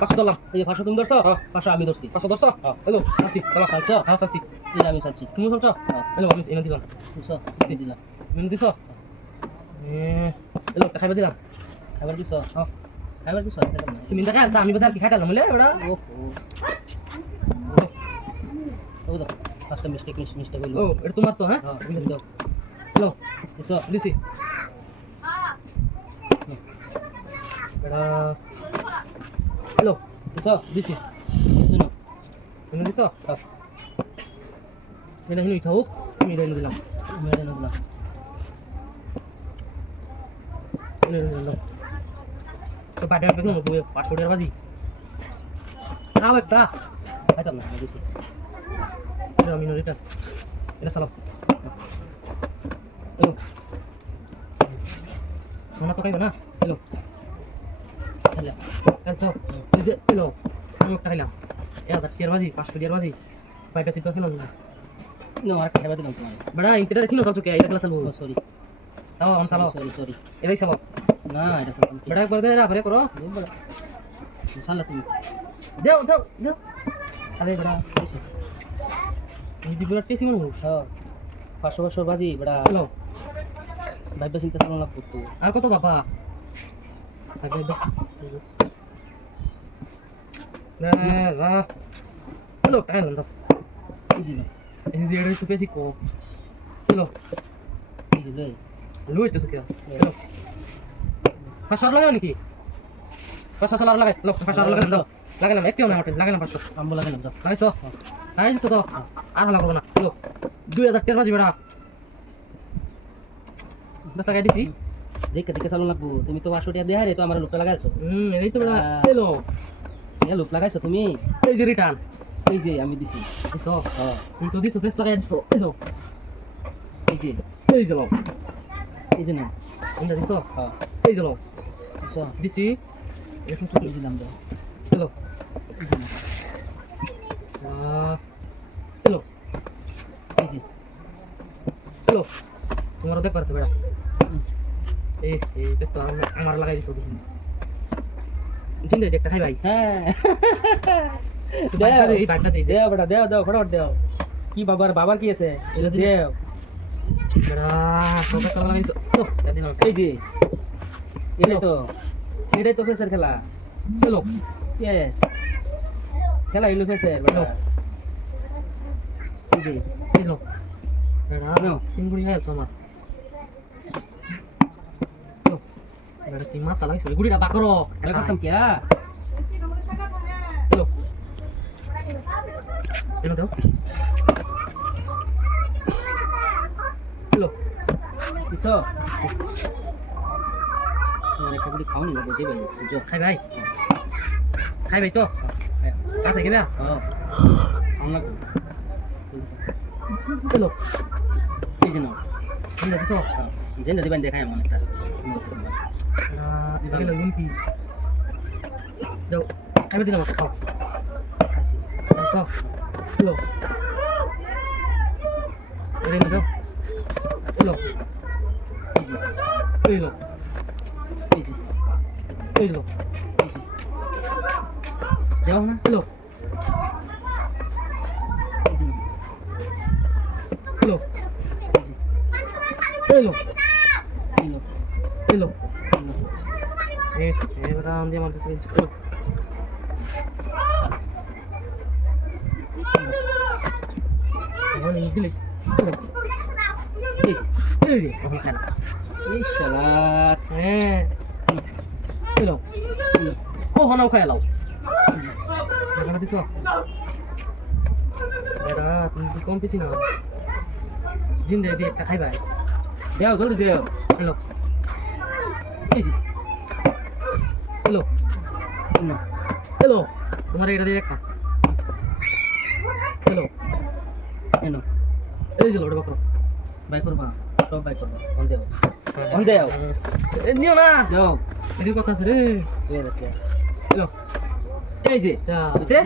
পাঁচশো ধরলাম। এই যে 500 তুমি ধরছো, 500 আমি ধরছি। 500 ধরছো? হ্যালো আছি চলো চালছো? হ্যাঁ চাচ্ছি। এই যে আমি চালছি। তুমি চলছো? হ্যালো আমি এনে দিলাম। বুঝছো? এই দিলাম। এনে দিছো? হ্যালো খাইবা দিলাম। খাবার দিছো? হ্যাঁ খাবার দিছো? তুমি দেখা আমি বোধহয় কি খাইতাম বলে ওটা। ওহো। ও তো ফার্স্ট মিস্টেক হইলো। ও এটা তোমার তো হ্যাঁ হ্যাঁ, ঠিক আছে দাও। হ্যালো দিছো? দিছি এটা হ্যালো দিছো? দিছি শুনো। তুমি দিছো এটা হিনি থাকুক আমি এটা এনে দিলাম আমি এটা নিলাম। এনে দিলাম তো পাটে পেছন তুই 500 টাকা বাজি খাও একটা খাইতাম না, আমি দিছি। এটা আমি নরিটা এটা সালাম হ্যালো সোনা তো খাইবে না হ্যালো খাইলা? আচ্ছা এই যে হ্যালো আমি একটা খাইলাম 1000 টাকা বাজি 500 টাকা বাজি পাইপে সিট খেলাম না না, আর খাবার দিলাম তোমার। বড়া ইনতে দেখিনো চলছো কে এটা ক্লাস চালু ও সরি। তাও আমি চালাও সরি। এটাই চালাও না, এটা সালাম। বড়া করে দে না করো সালা তুমি। দেও দেও দেও আরে বড়া দিছি এই যে বড়া টেসি মানুষ হ্যাঁ। 500 বাজি বড়া। হ্যালো ভাইবা চিন্তা চালানো লাগবে তো। আর কত বাবা আগে বাস না না হ্যালো টাইম দাও কি দিলো? এই যে এটা তো বেশি কো হ্যালো কি দিলো? লুই তো সুকিয়া হ্যালো পাঁচশো লাগাও নাকি 500 লাগাই লো 500 লাগাই দাও লাগালাম একটিও না হোটেল লাগালাম 500 আম্বু লাগে না, দাও। লাগাইছো লাগাইছো তো আর লাগাবো না হ্যালো 2000 টাকা বাজি বেড়া বাস লাগাই দিছি দেখে চালানো লাগবো। তুমি তো 500 টাকা দেয়া রে, তো আমার লোকটা লাগাইছো। এই তো বেড়া হ্যালো এ লোক লাগাইছো তুমি। এই যে রিটার্ন এই যে আমি দিছি। দিছো হ্যাঁ। তুমি তো দিছো ফেস লাগাই দিছো হ্যালো এই যে এই যে লো এই যে না। এটা দিছো হ্যাঁ। এই যে লো দিছো? দিছি এখন এই দিলাম, দাও। হ্যালো এই যে না। হ্যালো এই যে। হ্যালো তোমারও দেখ পারছে বেড়া এই তো আমার লাগাই দিছো দেখুন চিন্তা একটা খাই ভাই হ্যাঁ। বাড়িটা দে, এই বাড়িটা দে দেও বেটা, দেও ফটাফট দেও। কি বাবার কি আছে? এটা দিলে। দেও। বেড়া সবাই কালা লাগাই দিছো ও দিন এই যে এটাই তো ফেসের খেলা। হ্যালো ইয়েস, খেলা ইলু ফেসের বেটা। এই যে এই লো বেড়া নাও। তিন গুড়ি খাই আমার বেড়া তিন মাথা লাগাইছো গুড়িটা বাক করো এটা করতাম কি? হ্যালো এনো দাও হ্যালো দিছো? তোমার একটা গুলি খাওনি লাগবে, দেবে বুঝছো? খাই ভাই তো আছে কি না হ্যাঁ, খাওয়া লাগবে। হ্যালো এই যে নাও। চিন্তা দিছো হ্যাঁ, জেনে দিবেন, দেখাই এমন একটা। এদিকে লাগুন কি যাও খাইবে দিলাম খাও খাইছি। আচ্ছা হ্যালো এরে না দাও হ্যালো এই যে হ্যালো এই যে হ্যালো এই যে দেও না। হ্যালো এই যে নাও। হ্যালো এই যে হ্যালো এই নাও। হ্যালো এই নাও। এবার আমি আমার কাছে হ্যালো ওই দিলে এই যে এই যে ওখানে খাই না এই শালা। হ্যাঁ হ্যালো ও হনাও খাই লাও এখানে দিছো এরা তুমি কি কম পেছি না জিন্দে দিয়ে একটা খাই ভাই দেও, জলদি দেও। হ্যালো এই যে হ্যালো এই নাও। হ্যালো তোমার এটা দিয়ে একটা হ্যালো এই নাও। এই যে লোড বাকরো বাই করবা, সব বাই করবা। অন দেও, অন দেও। নিও না দেও। এদিকে কথা আছে রে দিয়ে যাচ্ছে। হ্যালো এই যে যা হয়েছে?